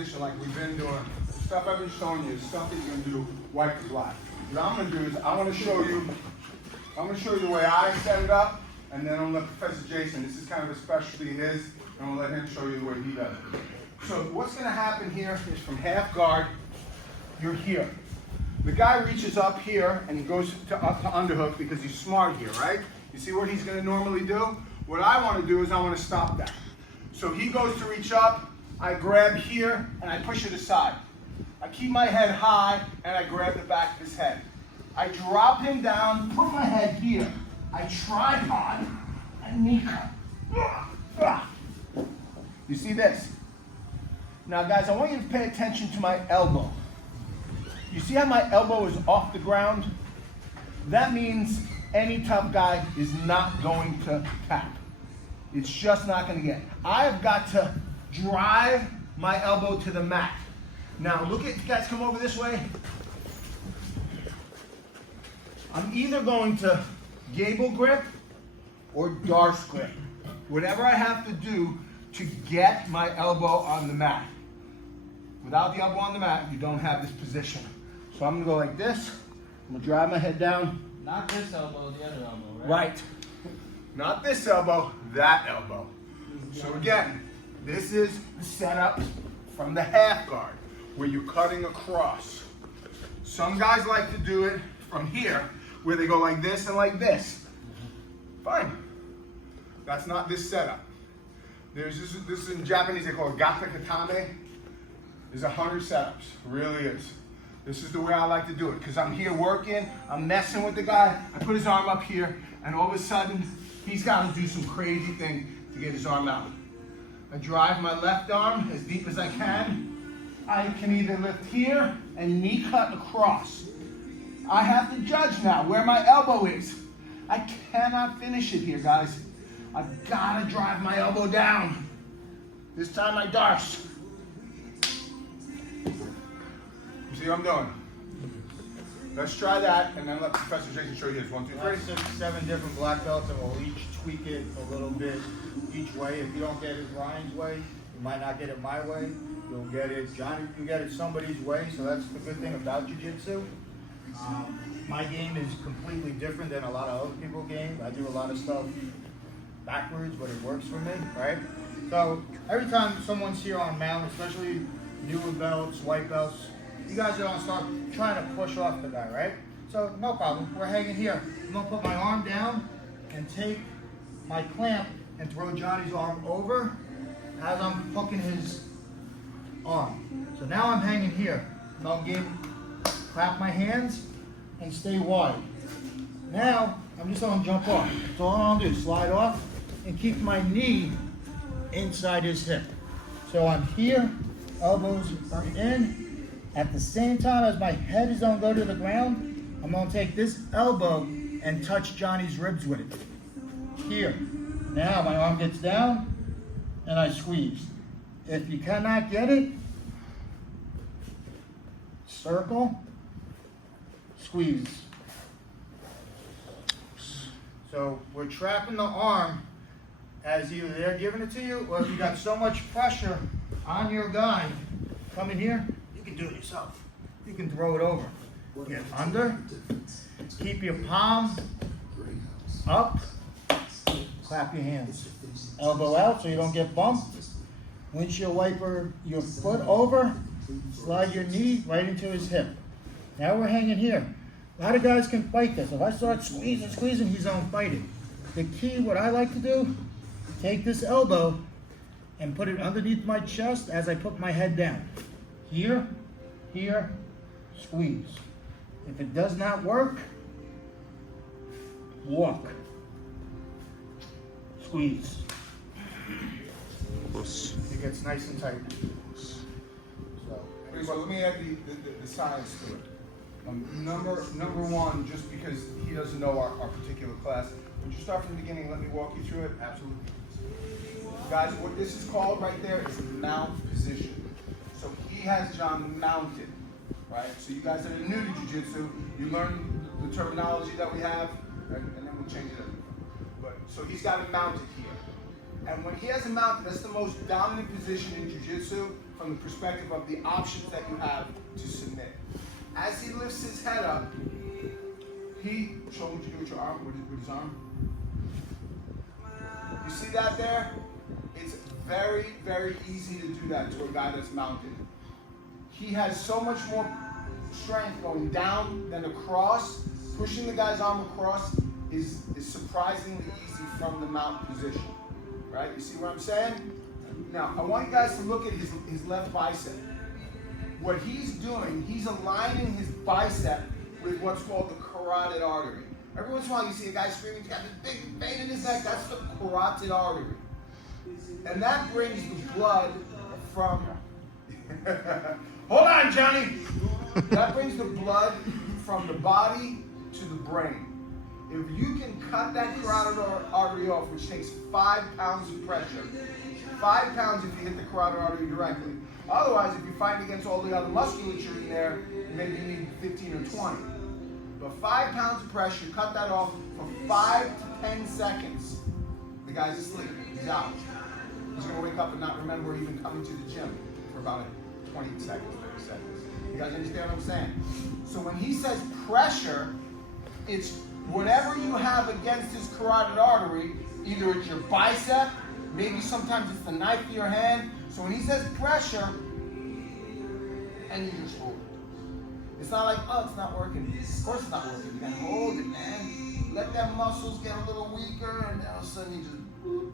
position like we've been doing. The stuff I've been showing you is stuff that you're gonna do white to black. What I'm gonna do is I'm gonna show you the way I set it up, and then I'm gonna let Professor Jason, this is kind of a specialty of his, and I'm gonna let him show you the way he does it. So what's gonna happen here is from half guard, you're here. The guy reaches up here and he goes to underhook because he's smart here, right? You see what he's gonna normally do? What I wanna do is I wanna stop that. So he goes to reach up, I grab here and I push it aside. I keep my head high and I grab the back of his head. I drop him down, put my head here. I tripod and knee cut. You see this? Now guys, I want you to pay attention to my elbow. You see how my elbow is off the ground? That means any tough guy is not going to tap. It's just not going to get. I have got to drive my elbow to the mat. Now look at, you guys come over this way. I'm either going to gable grip or darce grip. Whatever I have to do to get my elbow on the mat. Without the elbow on the mat, you don't have this position. So I'm gonna go like this. I'm gonna drive my head down. Not this elbow, the other elbow, right? Right. Not this elbow, that elbow. So again, this is the setup from the half guard, where you're cutting across. Some guys like to do it from here, where they go like this and like this. Fine. That's not this setup. This is in Japanese, they call it gata katame. There's 100 setups, really is. This is the way I like to do it, because I'm here working, I'm messing with the guy, I put his arm up here, and all of a sudden, he's got to do some crazy thing to get his arm out. I drive my left arm as deep as I can. I can either lift here and knee cut across. I have to judge now where my elbow is. I cannot finish it here, guys. I've got to drive my elbow down. This time I darce. You see what I'm doing? Let's try that, and then let Professor Jason show you his. 1, 2, 3. 6, 7 different black belts, and we'll each tweak it a little bit each way. If you don't get it Ryan's way, you might not get it my way. You'll get it, Johnny, you get it somebody's way, so that's the good thing about jiu-jitsu. My game is completely different than a lot of other people's games. I do a lot of stuff backwards, but it works for me, right? So every time someone's here on mount, especially newer belts, white belts, you guys are gonna start trying to push off the guy, right? So no problem, we're hanging here. I'm gonna put my arm down and take my clamp and throw Johnny's arm over as I'm hooking his arm. So now I'm hanging here. Now clap my hands and stay wide. Now I'm just gonna jump off. So all I'm gonna do is slide off and keep my knee inside his hip. So I'm here, elbows are in. At the same time as my head is gonna go to the ground, I'm gonna take this elbow and touch Johnny's ribs with it. Here. Now my arm gets down and I squeeze. If you cannot get it, circle, squeeze. So we're trapping the arm as either they're giving it to you, or if you got so much pressure on your guy coming here, you can do it yourself. You can throw it over. Get under, keep your palm up, clap your hands. Elbow out so you don't get bumped. Windshield wiper your foot over, slide your knee right into his hip. Now we're hanging here. A lot of guys can fight this. If I start squeezing, he's gonna fight it. The key, what I like to do, take this elbow and put it underneath my chest as I put my head down. Here, here, squeeze. If it does not work, walk. Squeeze. It gets nice and tight. So let me add the science to it. Number one, just because he doesn't know our particular class, would you start from the beginning and let me walk you through it? Absolutely. Guys, what this is called right there is mount position. So he has John mounted, right? So you guys that are new to jiu-jitsu, you learn the terminology that we have, and then we'll change it up. But so he's got it mounted here. And when he has it mounted, that's the most dominant position in jiu-jitsu from the perspective of the options that you have to submit. As he lifts his head up, show him what you do with your arm, with his arm. You see that there? It's very, very easy to do that to a guy that's mounted. He has so much more strength going down than across. Pushing the guy's arm across is surprisingly easy from the mount position. Right? You see what I'm saying? Now, I want you guys to look at his left bicep. What he's doing, he's aligning his bicep with what's called the carotid artery. Every once in a while you see a guy screaming, he's got this big vein in his neck, that's the carotid artery. And that brings the blood from, hold on, Johnny! That brings the blood from the body to the brain. If you can cut that carotid artery off, which takes 5 pounds of pressure, 5 pounds if you hit the carotid artery directly. Otherwise, if you're fighting against all the other musculature in there, maybe you need 15 or 20. But 5 pounds of pressure, cut that off for 5 to 10 seconds. The guy's asleep. He's out. He's going to wake up and not remember even coming to the gym for about 20 seconds, 30 seconds. You guys understand what I'm saying? So when he says pressure, it's whatever you have against his carotid artery, either it's your bicep, maybe sometimes it's the knife of your hand. So when he says pressure, and you just hold it. It's not like, oh, it's not working. Of course it's not working. You gotta hold it, man. Let them muscles get a little weaker, and all of a sudden you just boop.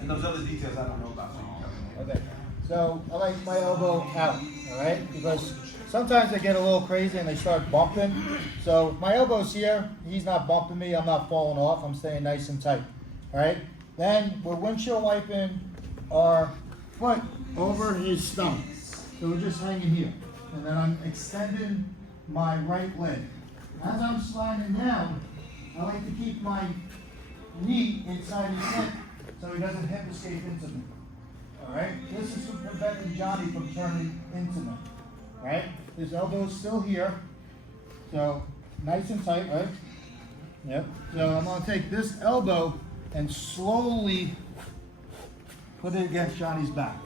And those other details I don't know about, so you can tell me. Okay. So I like my elbow out, all right? Because sometimes they get a little crazy and they start bumping. So my elbow's here. He's not bumping me. I'm not falling off. I'm staying nice and tight, all right? Then we're windshield wiping our foot over his stomach. So we're just hanging here. And then I'm extending my right leg. As I'm sliding down, I like to keep my knee inside his hip so he doesn't hip escape into me. All right? This is preventing Johnny from turning into me. Right? His elbow is still here. So nice and tight, right? Yep. So I'm going to take this elbow and slowly put it against Johnny's back.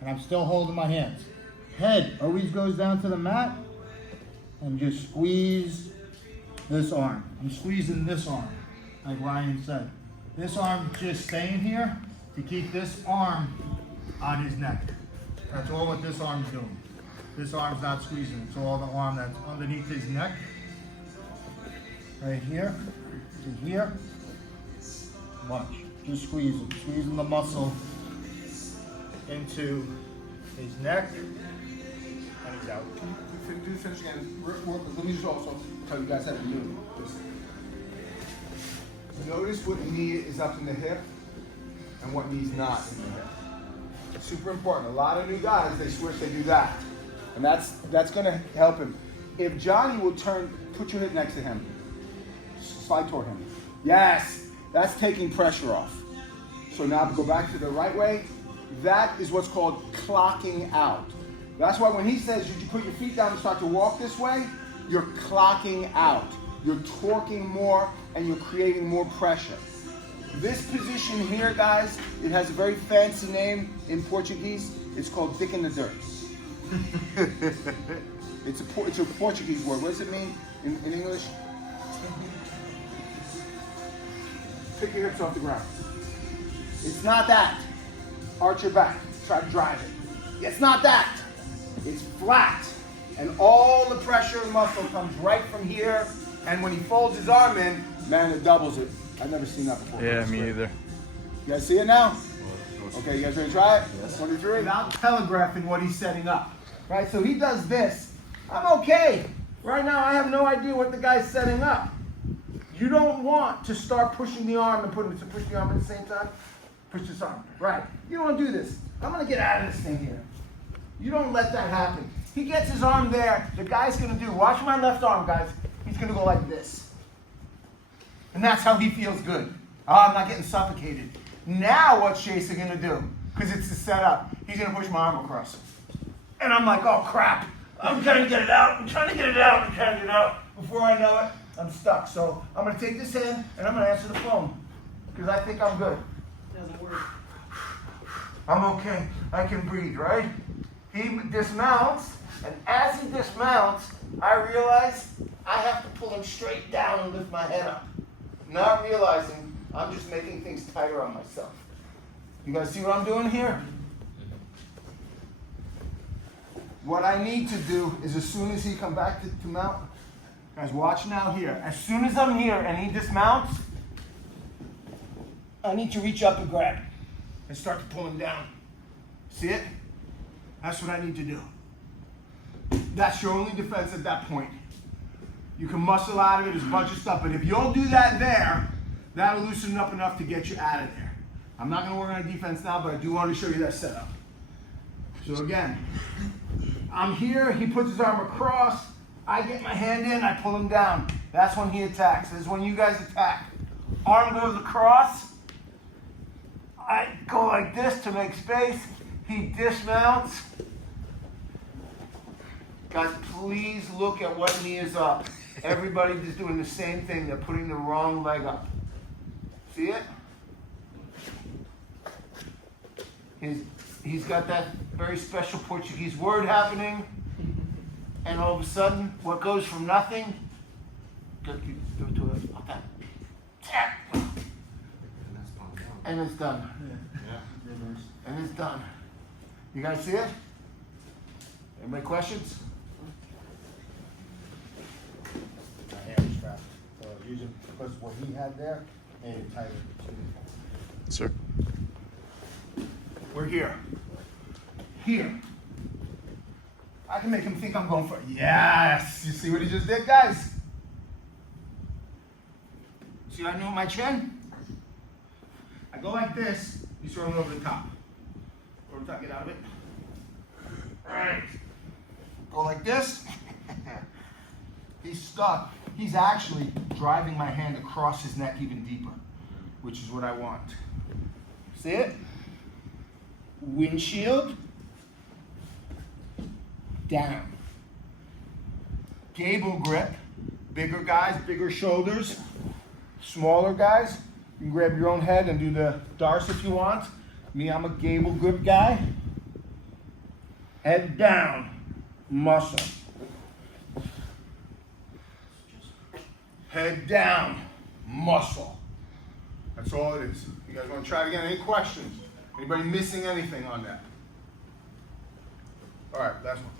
And I'm still holding my hands. Head always goes down to the mat and just squeeze this arm. I'm squeezing this arm, like Ryan said. This arm just staying here to keep this arm on his neck. That's all what this arm's doing. This arm's not squeezing. It's all the arm that's underneath his neck. Right here to here. Watch. Just squeezing. Squeezing the muscle into his neck. And he's out. Do the finish again. Let me just also tell you guys how to do this. Notice what knee is up in the hip and what knee's not in the hip. It's super important. A lot of new guys, they switch, they do that. And that's going to help him. If Johnny will turn, put your hip next to him. Slide toward him. Yes, that's taking pressure off. So now go back to the right way. That is what's called clocking out. That's why when he says you put your feet down and start to walk this way, you're clocking out. You're torquing more and you're creating more pressure. This position here, guys, it has a very fancy name in Portuguese. It's called dick in the dirt. It's a Portuguese word. What does it mean in English? Pick your hips off the ground. It's not that. Arch your back. Try to drive it. It's not that. It's flat. And all the pressure and muscle comes right from here. And when he folds his arm in, man, it doubles it. I've never seen that before. Yeah, me either. You guys see it now? Okay, you guys ready to try it? Yes. 23. Without telegraphing what he's setting up. Right, so he does this. I'm okay. Right now, I have no idea what the guy's setting up. You don't want to start pushing the arm and push the arm at the same time. Push this arm. Right. You don't want to do this. I'm going to get out of this thing here. You don't let that happen. He gets his arm there. The guy's going to do, watch my left arm, guys. He's going to go like this. And that's how he feels good. Oh, I'm not getting suffocated. Now what's Jason going to do? Because it's the setup. He's going to push my arm across. And I'm like, oh, crap. I'm trying to get it out. I'm trying to get it out. I'm trying to get it out. Before I know it, I'm stuck. So I'm going to take this hand, and I'm going to answer the phone. Because I think I'm good. doesn't work. I'm okay. I can breathe, right? He dismounts, and as he dismounts, I realize I have to pull him straight down and lift my head up. Not realizing I'm just making things tighter on myself. You guys see what I'm doing here? What I need to do is as soon as he come back to mount, guys watch now here. As soon as I'm here and he dismounts, I need to reach up and grab him and start to pull him down. See it? That's what I need to do. That's your only defense at that point. You can muscle out of it, there's a bunch of stuff, but if you'll do that there, that'll loosen it up enough to get you out of there. I'm not gonna work on defense now, but I do want to show you that setup. So again, I'm here, he puts his arm across, I get my hand in, I pull him down. That's when he attacks. This is when you guys attack. Arm goes across, I go like this to make space, he dismounts. Guys, please look at what knee is up. Everybody's doing the same thing, they're putting the wrong leg up. See it? He's got that very special Portuguese word happening, and all of a sudden, what goes from nothing, do it to it, okay. And it's done. And it's done. You guys see it? Anybody questions? My hand strap. So I was using, because what he had there, made it tighter. Sir. We're here. Here. I can make him think I'm going for it. Yes! You see what he just did, guys? See what I do with my chin? I go like this, he's throwing it over the top. Over the top, get out of it. Alright. Go like this. He's stuck. He's actually driving my hand across his neck even deeper, which is what I want. See it? Windshield. Down. Gable grip. Bigger guys, bigger shoulders. Smaller guys, you can grab your own head and do the darce if you want. Me, I'm a gable grip guy. Head down. Muscle. Head down. Muscle. That's all it is. You guys want to try it again? Any questions? Anybody missing anything on that? All right, last one.